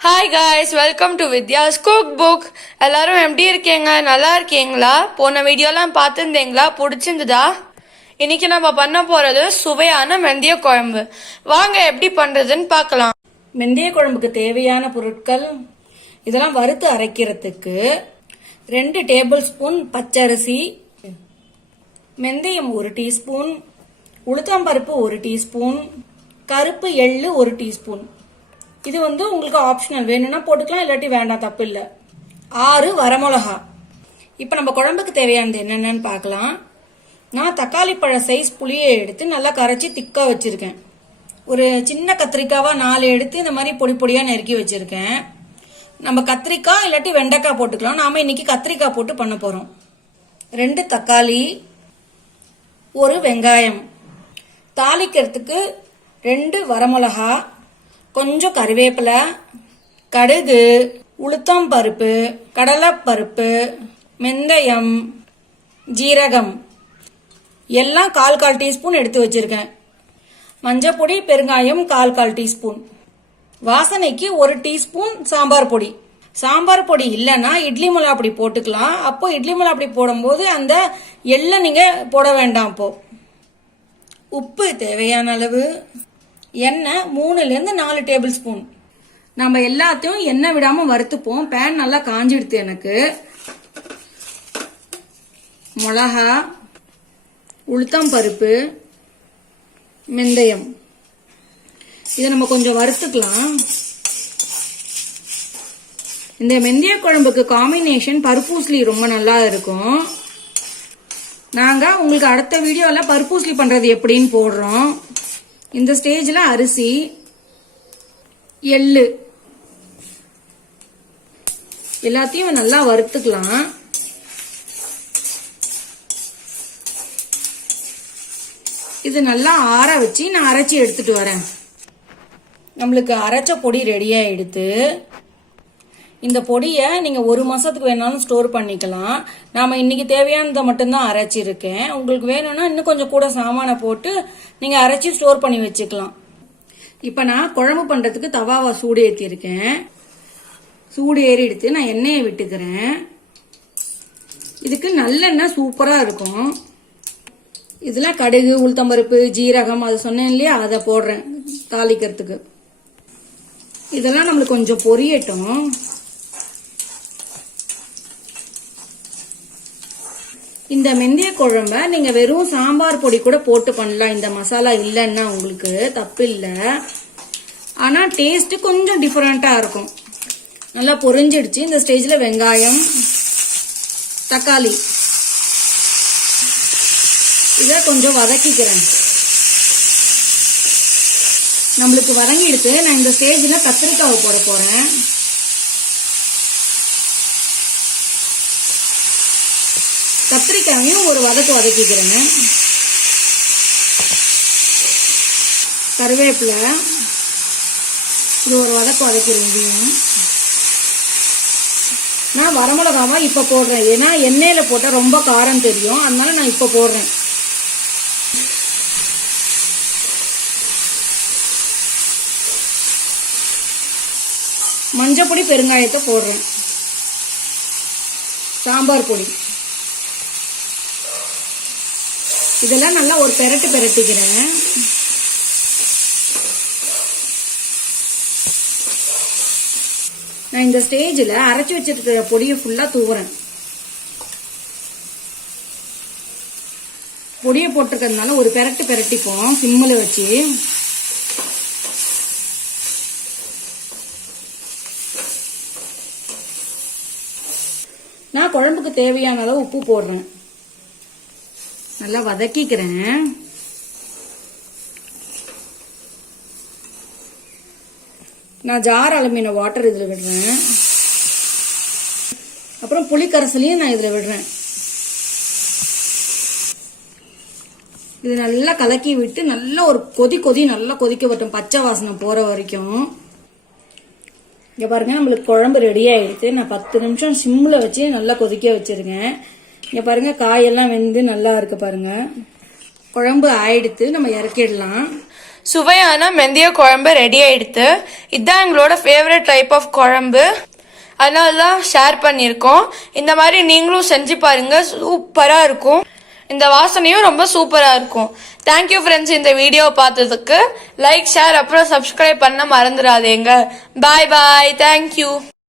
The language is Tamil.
Hi guys, welcome to Vidya's cook book. எல்லாரும் எப்படி இருக்கீங்க? நல்லா இருக்கீங்களா? போன வீடியோலாம் பார்த்துருந்தீங்களா? பிடிச்சிருந்ததா? இன்னைக்கு நம்ம பண்ண போறது சுவையான வெந்தய குழம்பு. வாங்க எப்படி பண்றதுன்னு பார்க்கலாம். வெந்தய குழம்புக்கு தேவையான பொருட்கள் இதெல்லாம் வறுத்து அரைக்கிறதுக்கு 2 டேபிள் ஸ்பூன் பச்சரிசி, வெந்தயம் 1 டீஸ்பூன், உளுத்தம்பருப்பு 1 டீஸ்பூன், கருப்பு எள்ளு 1 டீஸ்பூன். இது உங்களுக்கு ஆப்ஷனல், வேணும்னா போட்டுக்கலாம், இல்லாட்டி வேண்டாம், தப்பு இல்லை. 6 வரமிளகா. இப்போ நம்ம குழம்புக்கு தேவையானது என்னென்னு பார்க்கலாம். நான் தக்காளி பழ சைஸ் புளியை எடுத்து நல்லா கரைச்சி திக்காக வச்சுருக்கேன். ஒரு சின்ன கத்திரிக்காவாக 4 எடுத்து இந்த மாதிரி பொடி பொடியாக நறுக்கி வச்சுருக்கேன். நம்ம கத்திரிக்காய் இல்லாட்டி வெண்டைக்காய் போட்டுக்கலாம். நாம் இன்னைக்கு கத்திரிக்காய் போட்டு பண்ண போகிறோம். 2 தக்காளி, 1 வெங்காயம், தாளிக்கிறதுக்கு 2 வரமிளகா, கொஞ்சம் கறிவேப்பிலை, கடுகு, உளுத்தம் பருப்பு, கடலைப்பருப்பு, வெந்தயம், ஜீரகம் எல்லாம் 1/4 டீஸ்பூன் எடுத்து வச்சிருக்கேன். மஞ்சப்பொடி, பெருங்காயம் 1/4 டீஸ்பூன். வாசனைக்கு 1 டீஸ்பூன் சாம்பார் பொடி. சாம்பார் பொடி இல்லைன்னா இட்லி மிளகா பொடி போட்டுக்கலாம். அப்போ இட்லி மிளகா பொடி போடும்போது அந்த எள்ளை நீங்க போட வேண்டாம். அப்போ உப்பு தேவையான அளவு, எண்ணெய் 3லேருந்து 4 டேபிள் ஸ்பூன். நம்ம எல்லாத்தையும் எண்ணெய் விடாம வறுத்துப்போம். பேன் நல்லா காஞ்சிடுது. எனக்கு மிளகா, உளுத்தம் பருப்பு, வெந்தயம் இதை நம்ம கொஞ்சம் வறுத்துக்கலாம். இந்த வெந்தய குழம்புக்கு காம்பினேஷன் பருப்பூசலி ரொம்ப நல்லா இருக்கும். நாங்க உங்களுக்கு அடுத்த வீடியோல பருப்பூசலி பண்றது எப்படின்னு போடுறோம். இந்த ஸ்டேஜ்ல அரிசி, எள்ளு எல்லாத்தையும் நல்லா வறுத்துக்கலாம். இது நல்லா ஆற வச்சு நான் அரைச்சி எடுத்துட்டு வரேன். நம்மளுக்கு அரைச்ச பொடி ரெடியா எடுத்து, இந்த பொடியை நீங்க 1 மாசத்துக்கு வேணாலும் ஸ்டோர் பண்ணிக்கலாம். நாம இன்னைக்கு தேவையானதை மட்டும்தான் அரைச்சிருக்கேன். உங்களுக்கு வேணும்னா இன்னும் கொஞ்சம் கூட சாமானை போட்டு நீங்க அரைச்சி ஸ்டோர் பண்ணி வச்சுக்கலாம். இப்ப நான் குழம்பு பண்றதுக்கு தவாவை சூடு ஏற்றிருக்கேன். சூடு ஏறி எடுத்து நான் எண்ணெயை விட்டுக்கிறேன். இதுக்கு நல்லெண்ணெய் சூப்பரா இருக்கும். இதுல கடுகு, உளுத்தம்பருப்பு, ஜீரகம் அது சொன்னேன் இல்லையா, அதை போடுறேன் தாளிக்கிறதுக்கு. இதெல்லாம் நம்மளுக்கு கொஞ்சம் பொரியட்டும். இந்த வெந்தய குழம்ப நீங்க வெறும் சாம்பார் பொடி கூட போட்டு பண்ணலாம். இந்த மசாலா இல்லைன்னா உங்களுக்கு தப்பு இல்லை. ஆனா டேஸ்ட் கொஞ்சம் டிஃபரெண்டா இருக்கும். நல்லா பொரிஞ்சிடுச்சு. இந்த ஸ்டேஜ்ல வெங்காயம், தக்காளி இத கொஞ்சம் வதக்கிக்கிறேன். நம்மளுக்கு வதங்கிடுச்சு. நான் இந்த ஸ்டேஜ்ல கத்திரிக்காவை போட போறேன். கத்திரிக்காயும் ஒரு வதக்கிக்கிறேன். கருவேப்பிலை இது ஒரு வதக்கிடுவேன். நான் வரமிளகாவா இப்ப போடுறேன். ஏன்னா எண்ணெயில போட்டா ரொம்ப காரம் தெரியும், அதனால நான் இப்ப போடுறேன். மஞ்சள் பொடி, பெருங்காயத்தை போடுறேன். சாம்பார் பொடி இதெல்லாம் நல்லா ஒரு பெரட்டிக்கிறேன். நான் இந்த ஸ்டேஜ்ல அரைச்சி வச்சிருக்கிற பொடியை ஃபுல்லா தூவுறேன். பொடியை போட்டிருக்கிறதுனால ஒரு பெரட்டிப்போம் சிம்மில் வச்சு. நான் குழம்புக்கு தேவையான அளவு உப்பு போடுறேன். நல்லா வதக்கிக்கிறேன். நான் ஜார் அலுமின வாட்டர் இதுல விடுறேன். அப்புறம் புளிக்கரசலையும் நான் இதுல விடுறேன். இது நல்லா கலக்கி விட்டு நல்லா ஒரு கொதி நல்லா கொதிக்க விட்டோம், பச்சை வாசனை போற வரைக்கும். இங்க பாருங்க, நம்மளுக்கு குழம்பு ரெடி ஆயிடுச்சு. நான் 10 நிமிஷம் சிம்ல வச்சு நல்லா கொதிக்க வச்சிருக்கேன். இங்க பாருங்க, காயெல்லாம் வெந்து நல்லா இருக்கு பாருங்க. குழம்பு ஆயிடுத்து, நம்ம இறக்கிடலாம். சுவையான வெந்தய குழம்பு ரெடி ஆயிடுத்து. இதுதான் எங்களோட ஃபேவரட் டைப் ஆஃப் குழம்பு, அதனால தான் ஷேர் பண்ணியிருக்கோம். இந்த மாதிரி நீங்களும் செஞ்சு பாருங்க, சூப்பராக இருக்கும். இந்த வாசனையும் ரொம்ப சூப்பராக இருக்கும். தேங்க்யூ ஃப்ரெண்ட்ஸ், இந்த வீடியோ பார்த்ததுக்கு. லைக், ஷேர், அப்புறம் சப்ஸ்கிரைப் பண்ண மறந்துடாதீங்க. பாய் பாய், தேங்க்யூ.